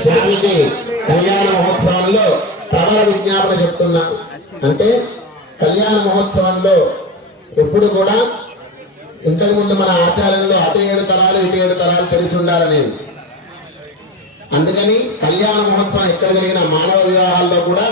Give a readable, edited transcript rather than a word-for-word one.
స్వామికి కళ్యాణ మహోత్సవంలో ప్రబల విజ్ఞాపన చెప్తున్నా. అంటే కళ్యాణ మహోత్సవంలో ఎప్పుడు కూడా ఇంతకుముందు మన ఆచారంలో అటు 7 తరాలు ఇటు 7 తరాలు తెలిసి ఉండాలనేది. అందుకని కళ్యాణ మహోత్సవం ఎక్కడ జరిగిన మానవ వివాహాల్లో కూడా